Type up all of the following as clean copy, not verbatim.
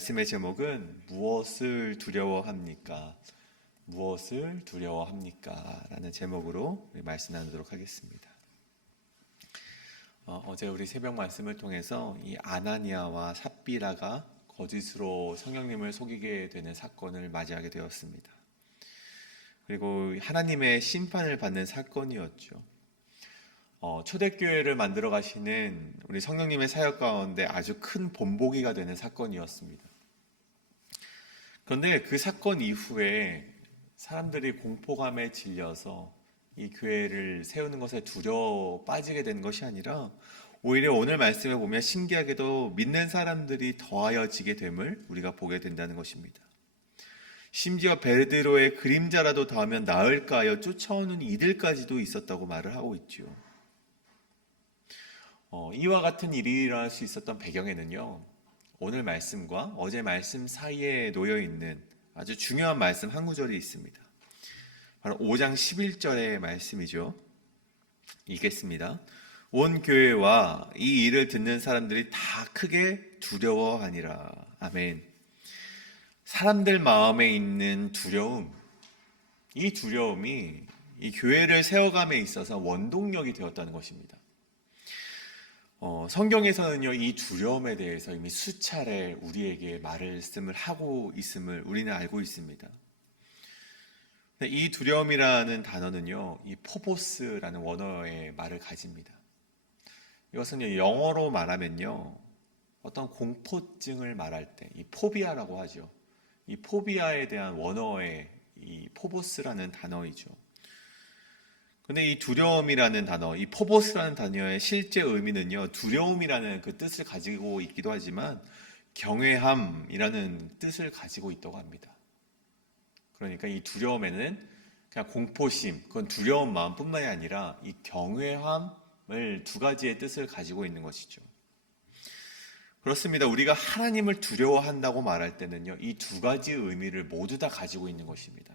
말씀의 제목은 무엇을 두려워합니까? 무엇을 두려워합니까? 라는 제목으로 말씀 나누도록 하겠습니다. 어제 우리 새벽 말씀을 통해서 이 아나니아와 삽비라가 거짓으로 성령님을 속이게 되는 사건을 맞이하게 되었습니다. 그리고 하나님의 심판을 받는 사건이었죠. 초대교회를 만들어 가시는 우리 성령님의 사역 가운데 아주 큰 본보기가 되는 사건이었습니다. 그런데 그 사건 이후에 사람들이 공포감에 질려서 이 교회를 세우는 것에 두려워 빠지게 된 것이 아니라 오히려 오늘 말씀에 보면 신기하게도 믿는 사람들이 더하여지게 됨을 우리가 보게 된다는 것입니다. 심지어 베드로의 그림자라도 더하면 나을까 하여 쫓아오는 이들까지도 있었다고 말을 하고 있죠. 이와 같은 일이 일어날 수 있었던 배경에는요, 오늘 말씀과 어제 말씀 사이에 놓여있는 아주 중요한 말씀 한 구절이 있습니다. 바로 5장 11절의 말씀이죠. 읽겠습니다. 온 교회와 이 일을 듣는 사람들이 다 크게 두려워하니라. 아멘. 사람들 마음에 있는 두려움, 이 두려움이 이 교회를 세워감에 있어서 원동력이 되었다는 것입니다. 성경에서는요, 이 두려움에 대해서 이미 수차례 우리에게 말씀을 하고 있음을 우리는 알고 있습니다. 이 두려움이라는 단어는요, 이 포보스라는 원어의 말을 가집니다. 이것은 영어로 말하면요, 어떤 공포증을 말할 때, 이 포비아라고 하죠. 이 포비아에 대한 원어의 이 포보스라는 단어이죠. 근데 이 두려움이라는 단어, 이 포보스라는 단어의 실제 의미는요, 두려움이라는 그 뜻을 가지고 있기도 하지만 경외함이라는 뜻을 가지고 있다고 합니다. 그러니까 이 두려움에는 그냥 공포심, 그건 두려운 마음뿐만이 아니라 이 경외함을 두 가지의 뜻을 가지고 있는 것이죠. 그렇습니다. 우리가 하나님을 두려워한다고 말할 때는요, 이 두 가지 의미를 모두 다 가지고 있는 것입니다.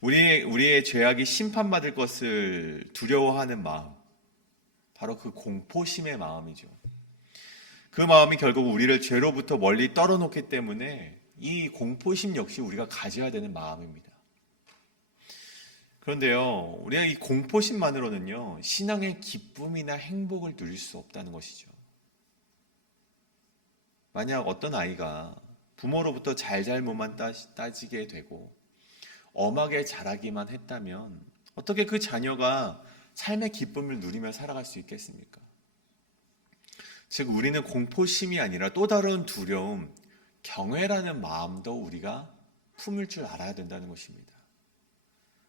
우리의 죄악이 심판받을 것을 두려워하는 마음, 바로 그 공포심의 마음이죠. 그 마음이 결국 우리를 죄로부터 멀리 떨어놓기 때문에 이 공포심 역시 우리가 가져야 되는 마음입니다. 그런데요, 우리가 이 공포심만으로는요, 신앙의 기쁨이나 행복을 누릴 수 없다는 것이죠. 만약 어떤 아이가 부모로부터 잘잘못만 따지게 되고 엄하게 자라기만 했다면 어떻게 그 자녀가 삶의 기쁨을 누리며 살아갈 수 있겠습니까? 즉 우리는 공포심이 아니라 또 다른 두려움, 경외라는 마음도 우리가 품을 줄 알아야 된다는 것입니다.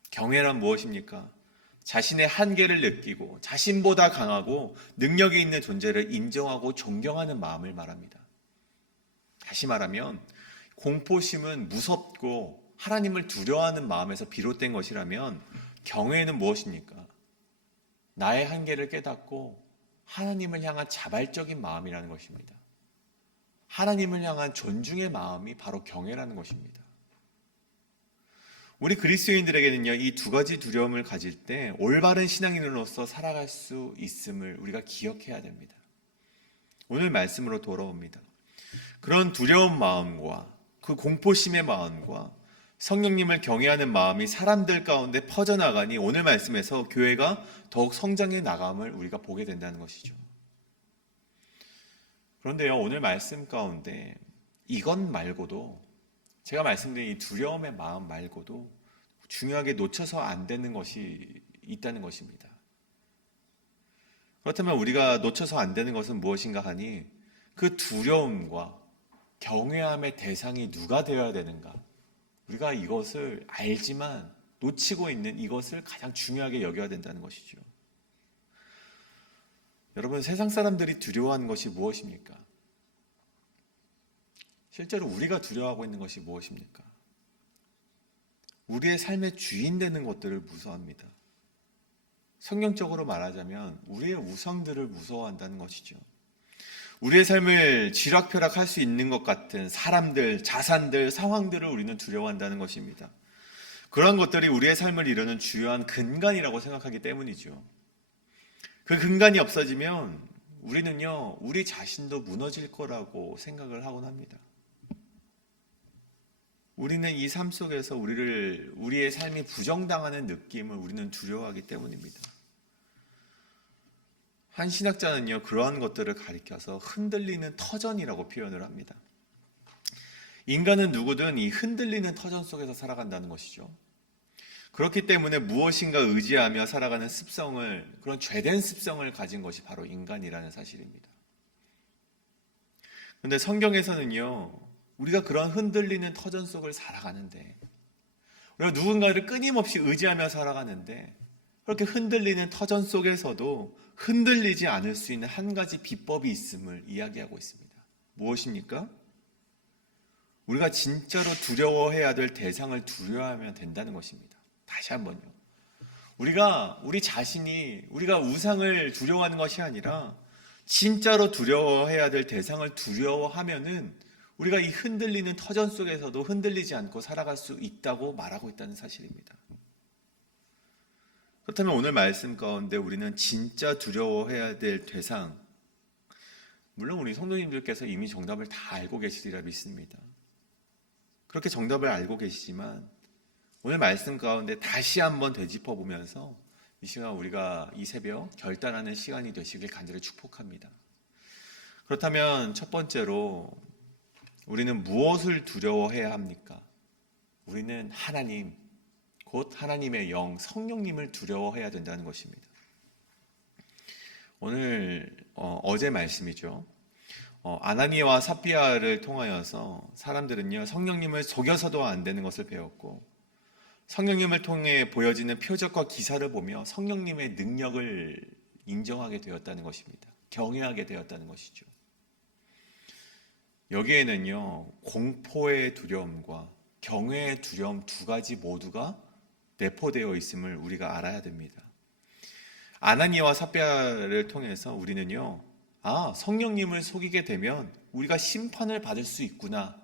경외란 무엇입니까? 자신의 한계를 느끼고 자신보다 강하고 능력이 있는 존재를 인정하고 존경하는 마음을 말합니다. 다시 말하면 공포심은 무섭고 하나님을 두려워하는 마음에서 비롯된 것이라면 경외는 무엇입니까? 나의 한계를 깨닫고 하나님을 향한 자발적인 마음이라는 것입니다. 하나님을 향한 존중의 마음이 바로 경외라는 것입니다. 우리 그리스도인들에게는요, 이 두 가지 두려움을 가질 때 올바른 신앙인으로서 살아갈 수 있음을 우리가 기억해야 됩니다. 오늘 말씀으로 돌아옵니다. 그런 두려운 마음과 그 공포심의 마음과 성령님을 경외하는 마음이 사람들 가운데 퍼져나가니 오늘 말씀에서 교회가 더욱 성장해 나감을 우리가 보게 된다는 것이죠. 그런데요, 오늘 말씀 가운데 이것 말고도, 제가 말씀드린 이 두려움의 마음 말고도 중요하게 놓쳐서 안 되는 것이 있다는 것입니다. 그렇다면 우리가 놓쳐서 안 되는 것은 무엇인가 하니 그 두려움과 경외함의 대상이 누가 되어야 되는가? 우리가 이것을 알지만 놓치고 있는 이것을 가장 중요하게 여겨야 된다는 것이죠. 여러분, 세상 사람들이 두려워하는 것이 무엇입니까? 실제로 우리가 두려워하고 있는 것이 무엇입니까? 우리의 삶의 주인 되는 것들을 무서워합니다. 성경적으로 말하자면 우리의 우상들을 무서워한다는 것이죠. 우리의 삶을 쥐락펴락할 수 있는 것 같은 사람들, 자산들, 상황들을 우리는 두려워한다는 것입니다. 그러한 것들이 우리의 삶을 이루는 주요한 근간이라고 생각하기 때문이죠. 그 근간이 없어지면 우리는요, 우리 자신도 무너질 거라고 생각을 하곤 합니다. 우리는 이 삶 속에서 우리의 삶이 부정당하는 느낌을 우리는 두려워하기 때문입니다. 한 신학자는요, 그러한 것들을 가리켜서 흔들리는 터전이라고 표현을 합니다. 인간은 누구든 이 흔들리는 터전 속에서 살아간다는 것이죠. 그렇기 때문에 무엇인가 의지하며 살아가는 그런 죄된 습성을 가진 것이 바로 인간이라는 사실입니다. 그런데 성경에서는요, 우리가 그런 흔들리는 터전 속을 살아가는데, 우리가 누군가를 끊임없이 의지하며 살아가는데, 그렇게 흔들리는 터전 속에서도 흔들리지 않을 수 있는 한 가지 비법이 있음을 이야기하고 있습니다. 무엇입니까? 우리가 진짜로 두려워해야 될 대상을 두려워하면 된다는 것입니다. 다시 한번요. 우리가 우상을 두려워하는 것이 아니라 진짜로 두려워해야 될 대상을 두려워하면은 우리가 이 흔들리는 터전 속에서도 흔들리지 않고 살아갈 수 있다고 말하고 있다는 사실입니다. 그렇다면 오늘 말씀 가운데 우리는 진짜 두려워해야 될 대상, 물론 우리 성도님들께서 이미 정답을 다 알고 계시리라 믿습니다. 그렇게 정답을 알고 계시지만 오늘 말씀 가운데 다시 한번 되짚어 보면서 이 시간 우리가 이 새벽 결단하는 시간이 되시길 간절히 축복합니다. 그렇다면 첫 번째로 우리는 무엇을 두려워해야 합니까? 우리는 하나님, 곧 하나님의 영, 성령님을 두려워해야 된다는 것입니다. 오늘 어제 말씀이죠. 아나니아와 삽비아를 통하여서 사람들은요, 성령님을 속여서도 안 되는 것을 배웠고, 성령님을 통해 보여지는 표적과 기사를 보며 성령님의 능력을 인정하게 되었다는 것입니다. 경외하게 되었다는 것이죠. 여기에는요, 공포의 두려움과 경외의 두려움 두 가지 모두가 내포되어 있음을 우리가 알아야 됩니다. 아나니아와 삽비아를 통해서 우리는요, 성령님을 속이게 되면 우리가 심판을 받을 수 있구나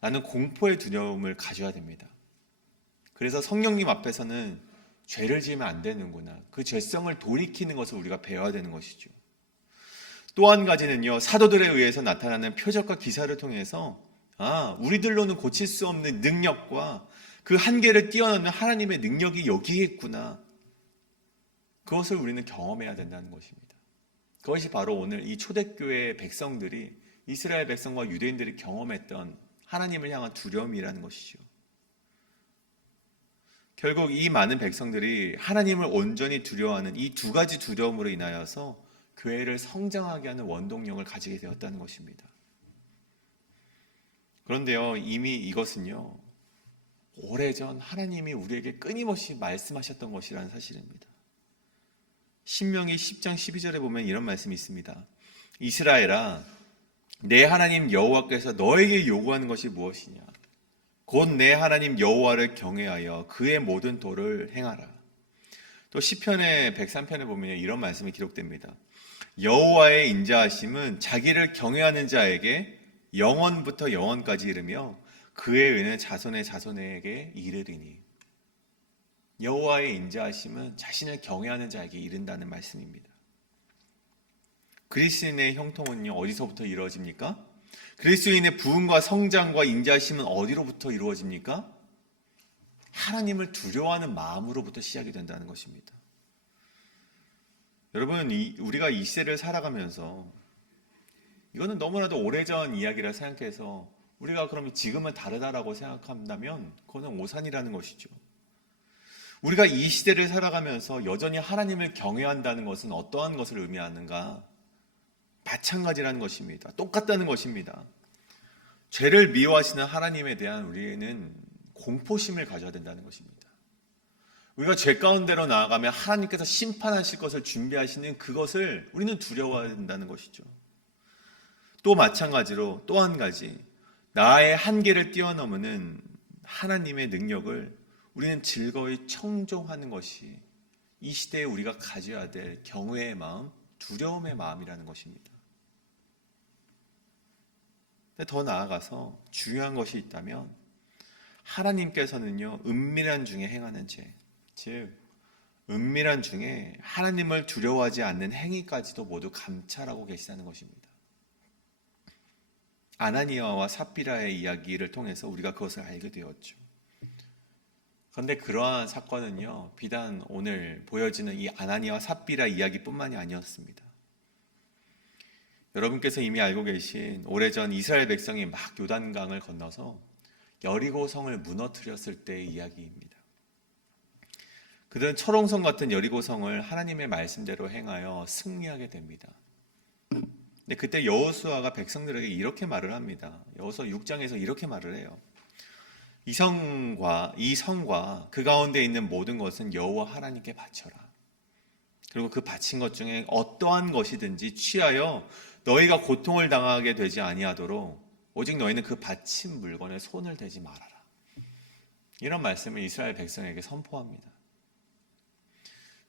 라는 공포의 두려움을 가져야 됩니다. 그래서 성령님 앞에서는 죄를 지으면 안 되는구나, 그 죄성을 돌이키는 것을 우리가 배워야 되는 것이죠. 또 한 가지는요, 사도들에 의해서 나타나는 표적과 기사를 통해서 우리들로는 고칠 수 없는 능력과 그 한계를 뛰어넘는 하나님의 능력이 여기에 있구나, 그것을 우리는 경험해야 된다는 것입니다. 그것이 바로 오늘 이 초대교회의 백성들이, 이스라엘 백성과 유대인들이 경험했던 하나님을 향한 두려움이라는 것이죠. 결국 이 많은 백성들이 하나님을 온전히 두려워하는 이 두 가지 두려움으로 인하여서 교회를 성장하게 하는 원동력을 가지게 되었다는 것입니다. 그런데요, 이미 이것은요, 오래전 하나님이 우리에게 끊임없이 말씀하셨던 것이라는 사실입니다. 신명기 10장 12절에 보면 이런 말씀이 있습니다. 이스라엘아, 내 하나님 여호와께서 너에게 요구하는 것이 무엇이냐? 곧 내 하나님 여호와를 경외하여 그의 모든 도를 행하라. 또 시편의 103편에 보면 이런 말씀이 기록됩니다. 여호와의 인자하심은 자기를 경외하는 자에게 영원부터 영원까지 이르며 그의 은혜는 자손의 자손에게 이르리니. 여호와의 인자하심은 자신을 경외하는 자에게 이른다는 말씀입니다. 그리스도인의 형통은요, 어디서부터 이루어집니까? 그리스도인의 부흥과 성장과 인자하심은 어디로부터 이루어집니까? 하나님을 두려워하는 마음으로부터 시작이 된다는 것입니다. 여러분, 우리가 이 시대를 살아가면서, 이거는 너무나도 오래전 이야기라 생각해서 우리가 그러면 지금은 다르다라고 생각한다면 그거는 오산이라는 것이죠. 우리가 이 시대를 살아가면서 여전히 하나님을 경외한다는 것은 어떠한 것을 의미하는가? 마찬가지라는 것입니다. 똑같다는 것입니다. 죄를 미워하시는 하나님에 대한 우리는 공포심을 가져야 된다는 것입니다. 우리가 죄 가운데로 나아가면 하나님께서 심판하실 것을 준비하시는 그것을 우리는 두려워해야 된다는 것이죠. 또 마찬가지로 또 한 가지, 나의 한계를 뛰어넘는 하나님의 능력을 우리는 즐거이 청종하는 것이 이 시대에 우리가 가져야 될 경외의 마음, 두려움의 마음이라는 것입니다. 더 나아가서 중요한 것이 있다면 하나님께서는요, 은밀한 중에 행하는 죄, 즉 은밀한 중에 하나님을 두려워하지 않는 행위까지도 모두 감찰하고 계시다는 것입니다. 아나니아와 삽비라의 이야기를 통해서 우리가 그것을 알게 되었죠. 그런데 그러한 사건은요, 비단 오늘 보여지는 이 아나니아와 삽비라 이야기뿐만이 아니었습니다. 여러분께서 이미 알고 계신 오래전 이스라엘 백성이 막 요단강을 건너서 여리고 성을 무너뜨렸을 때의 이야기입니다. 그들은 철옹성 같은 여리고 성을 하나님의 말씀대로 행하여 승리하게 됩니다. 근데 그때 여호수아가 백성들에게 이렇게 말을 합니다. 여호수아 6장에서 이렇게 말을 해요. 이 성과 그 가운데 있는 모든 것은 여호와 하나님께 바쳐라. 그리고 그 바친 것 중에 어떠한 것이든지 취하여 너희가 고통을 당하게 되지 아니하도록 오직 너희는 그 바친 물건에 손을 대지 말아라. 이런 말씀을 이스라엘 백성에게 선포합니다.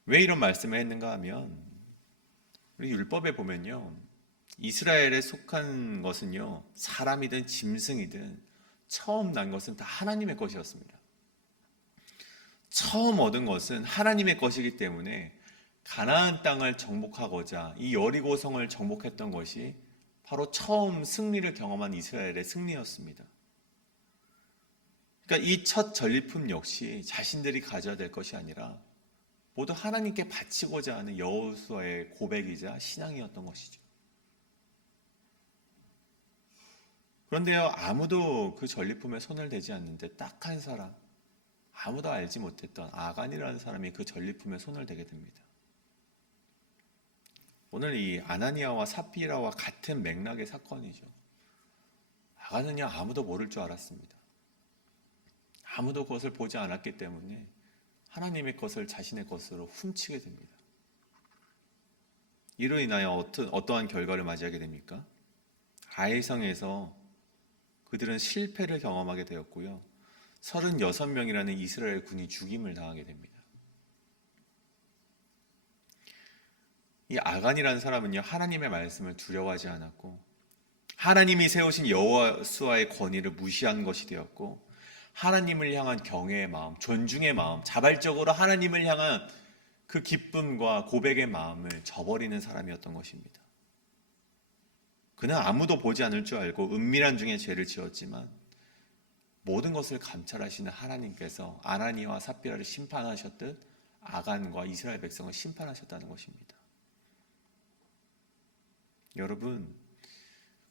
왜 이런 말씀을 했는가 하면 우리 율법에 보면요, 이스라엘에 속한 것은요, 사람이든 짐승이든 처음 난 것은 다 하나님의 것이었습니다. 처음 얻은 것은 하나님의 것이기 때문에 가나안 땅을 정복하고자 이 여리고성을 정복했던 것이 바로 처음 승리를 경험한 이스라엘의 승리였습니다. 그러니까 이 첫 전리품 역시 자신들이 가져야 될 것이 아니라 모두 하나님께 바치고자 하는 여호수아의 고백이자 신앙이었던 것이죠. 그런데요, 아무도 그 전리품에 손을 대지 않는데 딱 한 사람, 아무도 알지 못했던 아간이라는 사람이 그 전리품에 손을 대게 됩니다. 오늘 이 아나니아와 삽비라와 같은 맥락의 사건이죠. 아간은요, 아무도 모를 줄 알았습니다. 아무도 그것을 보지 않았기 때문에 하나님의 것을 자신의 것으로 훔치게 됩니다. 이로 인하여 어떠한 결과를 맞이하게 됩니까? 아이성에서 그들은 실패를 경험하게 되었고요. 36명이라는 이스라엘 군이 죽임을 당하게 됩니다. 이 아간이라는 사람은요, 하나님의 말씀을 두려워하지 않았고 하나님이 세우신 여호수아의 권위를 무시한 것이 되었고 하나님을 향한 경외의 마음, 존중의 마음, 자발적으로 하나님을 향한 그 기쁨과 고백의 마음을 저버리는 사람이었던 것입니다. 그는 아무도 보지 않을 줄 알고 은밀한 중에 죄를 지었지만 모든 것을 감찰하시는 하나님께서 아나니아와 삽비라를 심판하셨듯 아간과 이스라엘 백성을 심판하셨다는 것입니다. 여러분,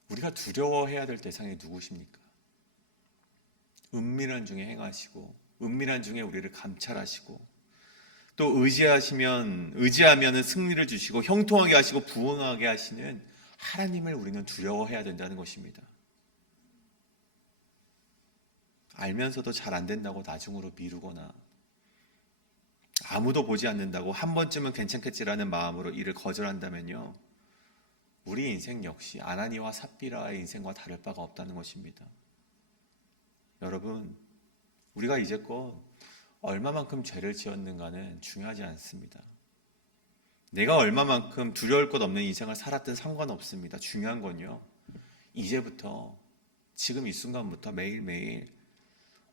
우리가 두려워해야 될 대상이 누구십니까? 은밀한 중에 행하시고 은밀한 중에 우리를 감찰하시고 또 의지하면은 승리를 주시고 형통하게 하시고 부흥하게 하시는 하나님을 우리는 두려워해야 된다는 것입니다. 알면서도 잘 안 된다고 나중으로 미루거나 아무도 보지 않는다고 한 번쯤은 괜찮겠지라는 마음으로 이를 거절한다면요, 우리 인생 역시 아나니와 삽비라의 인생과 다를 바가 없다는 것입니다. 여러분, 우리가 이제껏 얼마만큼 죄를 지었는가는 중요하지 않습니다. 내가 얼마만큼 두려울 것 없는 인생을 살았든 상관없습니다. 중요한 건요, 이제부터 지금 이 순간부터 매일매일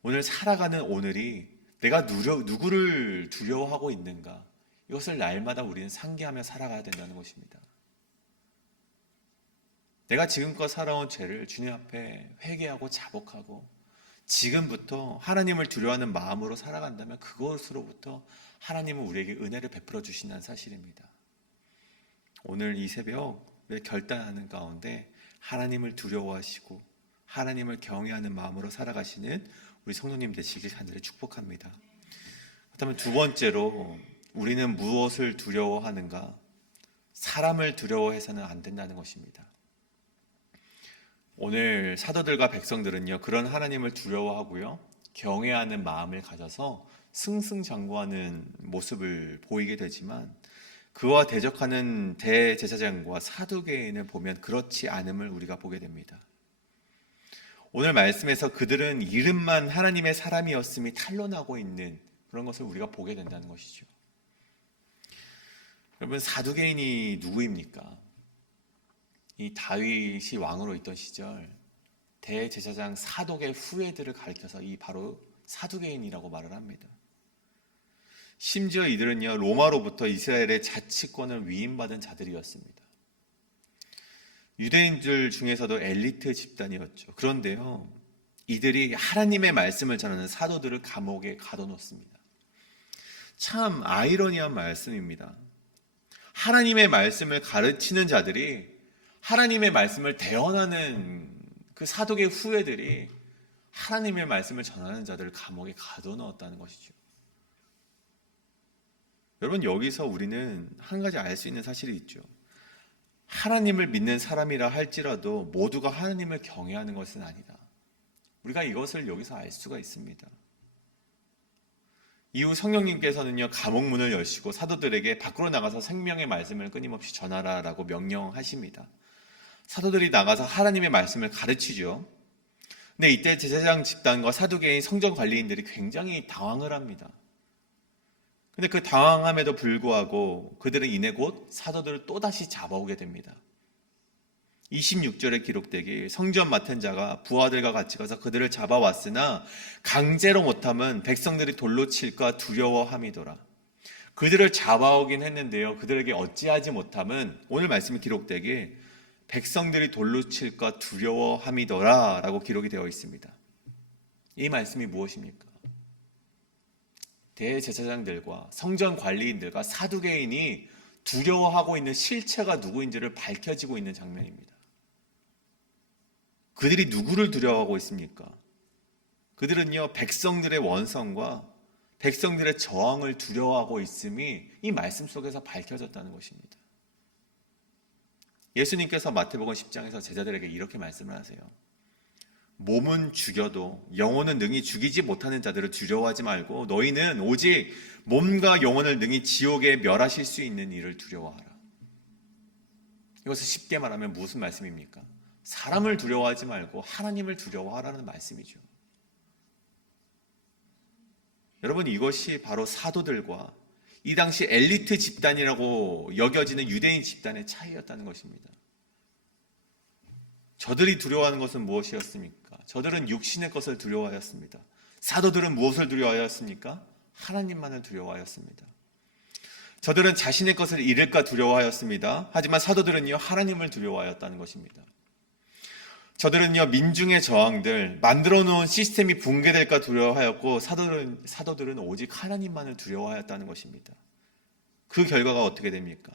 오늘 살아가는 오늘이 내가 누구를 두려워하고 있는가, 이것을 날마다 우리는 상기하며 살아가야 된다는 것입니다. 내가 지금껏 살아온 죄를 주님 앞에 회개하고 자복하고 지금부터 하나님을 두려워하는 마음으로 살아간다면 그것으로부터 하나님은 우리에게 은혜를 베풀어 주신다는 사실입니다. 오늘 이 새벽 결단하는 가운데 하나님을 두려워하시고 하나님을 경외하는 마음으로 살아가시는 우리 성도님 되시길 간절히 축복합니다. 그렇다면 두 번째로 우리는 무엇을 두려워하는가? 사람을 두려워해서는 안 된다는 것입니다. 오늘 사도들과 백성들은요, 그런 하나님을 두려워하고요, 경외하는 마음을 가져서 승승장구하는 모습을 보이게 되지만 그와 대적하는 대제사장과 사두개인을 보면 그렇지 않음을 우리가 보게 됩니다. 오늘 말씀에서 그들은 이름만 하나님의 사람이었음이 탄론하고 있는 그런 것을 우리가 보게 된다는 것이죠. 여러분, 사두개인이 누구입니까? 이 다윗이 왕으로 있던 시절 대제사장 사독의 후예들을 가리켜서 이 바로 사두개인이라고 말을 합니다. 심지어 이들은요, 로마로부터 이스라엘의 자치권을 위임받은 자들이었습니다. 유대인들 중에서도 엘리트 집단이었죠. 그런데요, 이들이 하나님의 말씀을 전하는 사도들을 감옥에 가둬놓습니다. 참 아이러니한 말씀입니다. 하나님의 말씀을 가르치는 자들이, 하나님의 말씀을 대언하는 그 사도의 후예들이 하나님의 말씀을 전하는 자들을 감옥에 가둬놓았다는 것이죠. 여러분, 여기서 우리는 한 가지 알 수 있는 사실이 있죠. 하나님을 믿는 사람이라 할지라도 모두가 하나님을 경외하는 것은 아니다. 우리가 이것을 여기서 알 수가 있습니다. 이후 성령님께서는요, 감옥문을 여시고 사도들에게 밖으로 나가서 생명의 말씀을 끊임없이 전하라라고 명령하십니다. 사도들이 나가서 하나님의 말씀을 가르치죠. 근데 이때 제사장 집단과 사두개인 성전 관리인들이 굉장히 당황을 합니다. 근데 그 당황함에도 불구하고 그들은 이내 곧 사도들을 또다시 잡아오게 됩니다. 26절에 기록되기 성전 맡은 자가 부하들과 같이 가서 그들을 잡아왔으나 강제로 못함은 백성들이 돌로 칠까 두려워함이더라. 그들을 잡아오긴 했는데요, 그들에게 어찌하지 못함은 오늘 말씀이 기록되기 백성들이 돌로 칠까 두려워함이더라 라고 기록이 되어 있습니다. 이 말씀이 무엇입니까? 대제사장들과 성전 관리인들과 사두개인이 두려워하고 있는 실체가 누구인지를 밝혀지고 있는 장면입니다. 그들이 누구를 두려워하고 있습니까? 그들은요, 백성들의 원성과 백성들의 저항을 두려워하고 있음이 이 말씀 속에서 밝혀졌다는 것입니다. 예수님께서 마태복음 10장에서 제자들에게 이렇게 말씀을 하세요. 몸은 죽여도 영혼은 능히 죽이지 못하는 자들을 두려워하지 말고 너희는 오직 몸과 영혼을 능히 지옥에 멸하실 수 있는 이를 두려워하라. 이것을 쉽게 말하면 무슨 말씀입니까? 사람을 두려워하지 말고 하나님을 두려워하라는 말씀이죠. 여러분, 이것이 바로 사도들과 이 당시 엘리트 집단이라고 여겨지는 유대인 집단의 차이였다는 것입니다. 저들이 두려워하는 것은 무엇이었습니까? 저들은 육신의 것을 두려워하였습니다. 사도들은 무엇을 두려워하였습니까? 하나님만을 두려워하였습니다. 저들은 자신의 것을 잃을까 두려워하였습니다. 하지만 사도들은요, 하나님을 두려워하였다는 것입니다. 저들은요, 민중의 저항들, 만들어 놓은 시스템이 붕괴될까 두려워하였고, 사도들은 오직 하나님만을 두려워하였다는 것입니다. 그 결과가 어떻게 됩니까?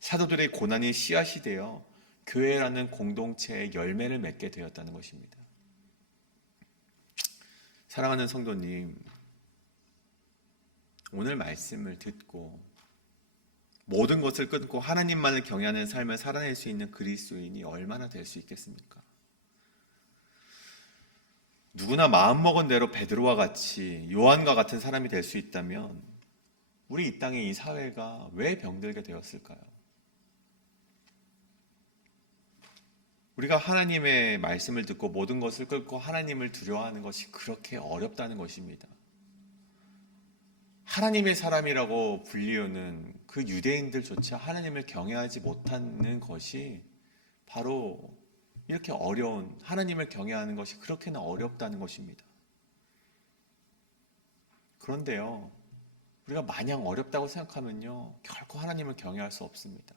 사도들의 고난이 씨앗이 되어 교회라는 공동체의 열매를 맺게 되었다는 것입니다. 사랑하는 성도님, 오늘 말씀을 듣고 모든 것을 끊고 하나님만을 경외하는 삶을 살아낼 수 있는 그리스도인이 얼마나 될 수 있겠습니까? 누구나 마음먹은 대로 베드로와 같이 요한과 같은 사람이 될 수 있다면 우리 이 땅의 이 사회가 왜 병들게 되었을까요? 우리가 하나님의 말씀을 듣고 모든 것을 끊고 하나님을 두려워하는 것이 그렇게 어렵다는 것입니다. 하나님의 사람이라고 불리우는 그 유대인들조차 하나님을 경외하지 못하는 것이 바로 이렇게 어려운, 하나님을 경외하는 것이 그렇게나 어렵다는 것입니다. 그런데요, 우리가 마냥 어렵다고 생각하면요, 결코 하나님을 경외할 수 없습니다.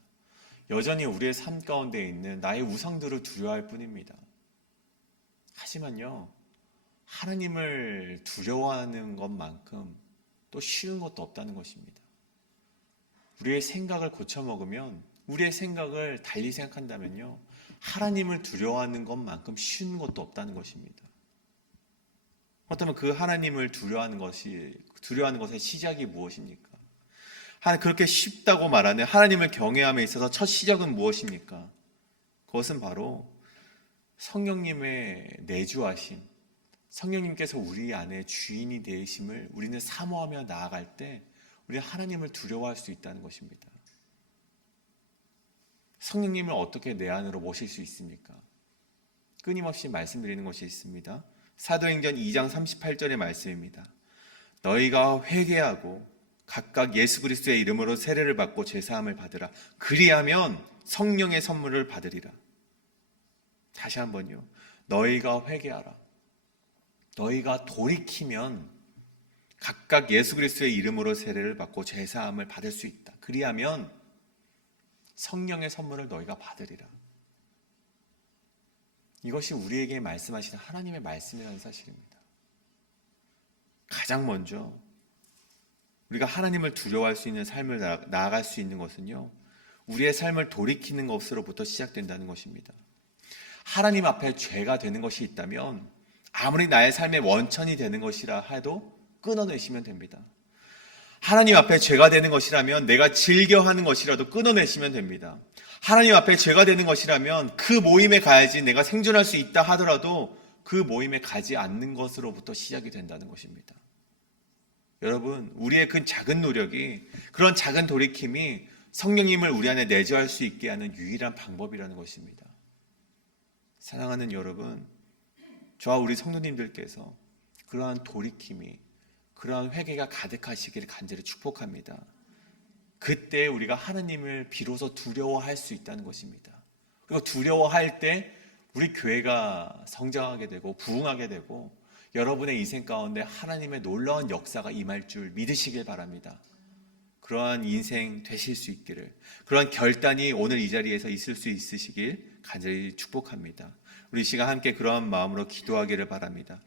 여전히 우리의 삶 가운데 있는 나의 우상들을 두려워할 뿐입니다. 하지만요, 하나님을 두려워하는 것만큼 또 쉬운 것도 없다는 것입니다. 우리의 생각을 고쳐먹으면, 우리의 생각을 달리 생각한다면요, 하나님을 두려워하는 것만큼 쉬운 것도 없다는 것입니다. 그렇다면 그 하나님을 두려워하는 것의 시작이 무엇입니까? 그렇게 쉽다고 말하는 하나님을 경외함에 있어서 첫 시작은 무엇입니까? 그것은 바로 성령님의 내주하심, 성령님께서 우리 안에 주인이 되심을 우리는 사모하며 나아갈 때 우리는 하나님을 두려워할 수 있다는 것입니다. 성령님을 어떻게 내 안으로 모실 수 있습니까? 끊임없이 말씀드리는 것이 있습니다. 사도행전 2장 38절의 말씀입니다. 너희가 회개하고 각각 예수 그리스도의 이름으로 세례를 받고 죄사함을 받으라. 그리하면 성령의 선물을 받으리라. 다시 한번요. 너희가 회개하라. 너희가 돌이키면 각각 예수 그리스도의 이름으로 세례를 받고 죄사함을 받을 수 있다. 그리하면 성령의 선물을 너희가 받으리라. 이것이 우리에게 말씀하시는 하나님의 말씀이라는 사실입니다. 가장 먼저 우리가 하나님을 두려워할 수 있는 삶을 나아갈 수 있는 것은요, 우리의 삶을 돌이키는 것으로부터 시작된다는 것입니다. 하나님 앞에 죄가 되는 것이 있다면 아무리 나의 삶의 원천이 되는 것이라 해도 끊어내시면 됩니다. 하나님 앞에 죄가 되는 것이라면 내가 즐겨하는 것이라도 끊어내시면 됩니다. 하나님 앞에 죄가 되는 것이라면 그 모임에 가야지 내가 생존할 수 있다 하더라도 그 모임에 가지 않는 것으로부터 시작이 된다는 것입니다. 여러분, 우리의 그 작은 노력이, 그런 작은 돌이킴이 성령님을 우리 안에 내주할 수 있게 하는 유일한 방법이라는 것입니다. 사랑하는 여러분, 저와 우리 성도님들께서 그러한 돌이킴이, 그러한 회개가 가득하시기를 간절히 축복합니다. 그때 우리가 하나님을 비로소 두려워할 수 있다는 것입니다. 그리고 두려워할 때 우리 교회가 성장하게 되고 부흥하게 되고 여러분의 인생 가운데 하나님의 놀라운 역사가 임할 줄 믿으시길 바랍니다. 그러한 인생 되실 수 있기를, 그러한 결단이 오늘 이 자리에서 있을 수 있으시길 간절히 축복합니다. 우리 이 시간 함께 그러한 마음으로 기도하기를 바랍니다.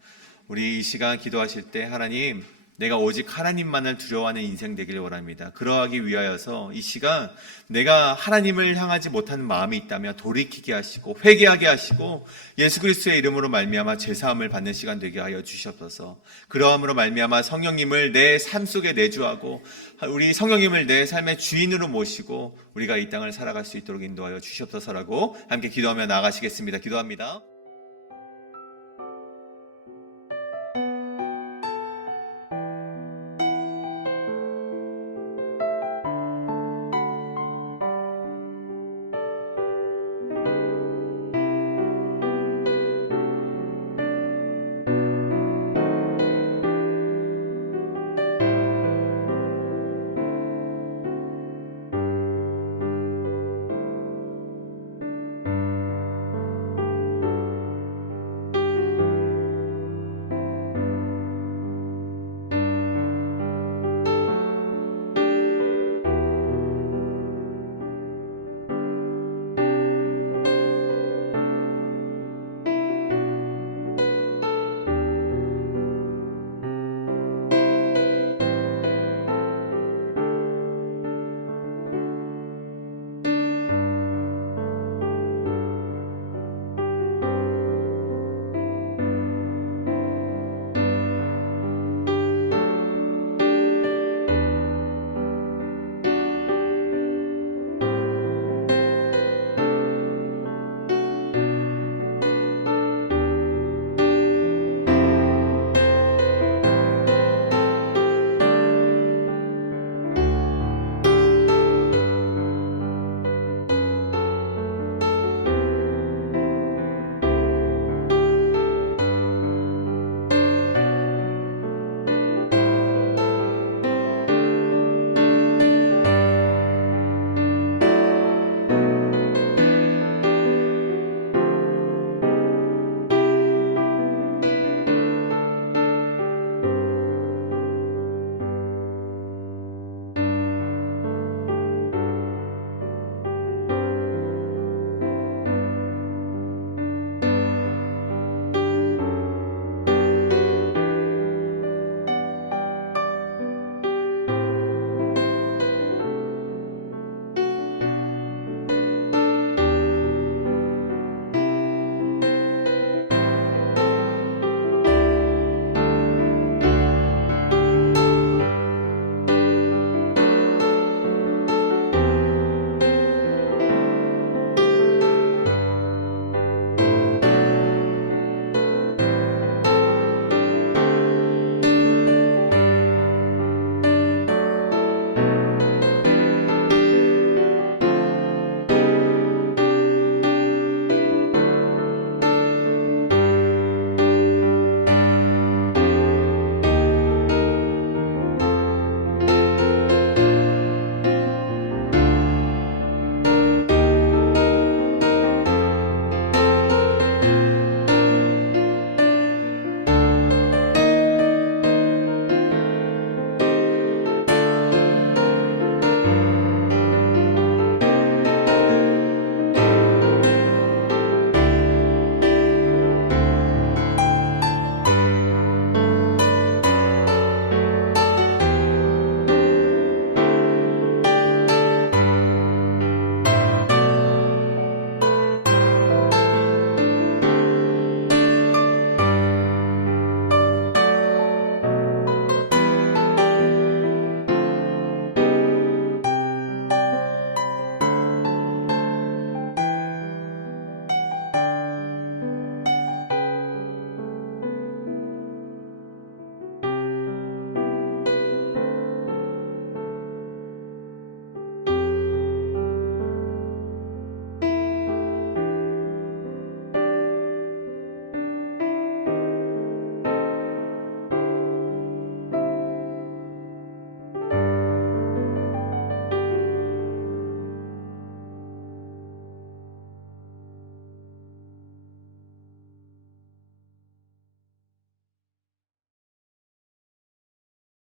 우리 이 시간 기도하실 때 하나님, 내가 오직 하나님만을 두려워하는 인생 되기를 원합니다. 그러하기 위하여서 이 시간 내가 하나님을 향하지 못하는 마음이 있다면 돌이키게 하시고 회개하게 하시고 예수 그리스도의 이름으로 말미암아 죄사함을 받는 시간 되게 하여 주시옵소서. 그러함으로 말미암아 성령님을 내 삶 속에 내주하고 우리 성령님을 내 삶의 주인으로 모시고 우리가 이 땅을 살아갈 수 있도록 인도하여 주시옵소서라고 함께 기도하며 나아가시겠습니다. 기도합니다.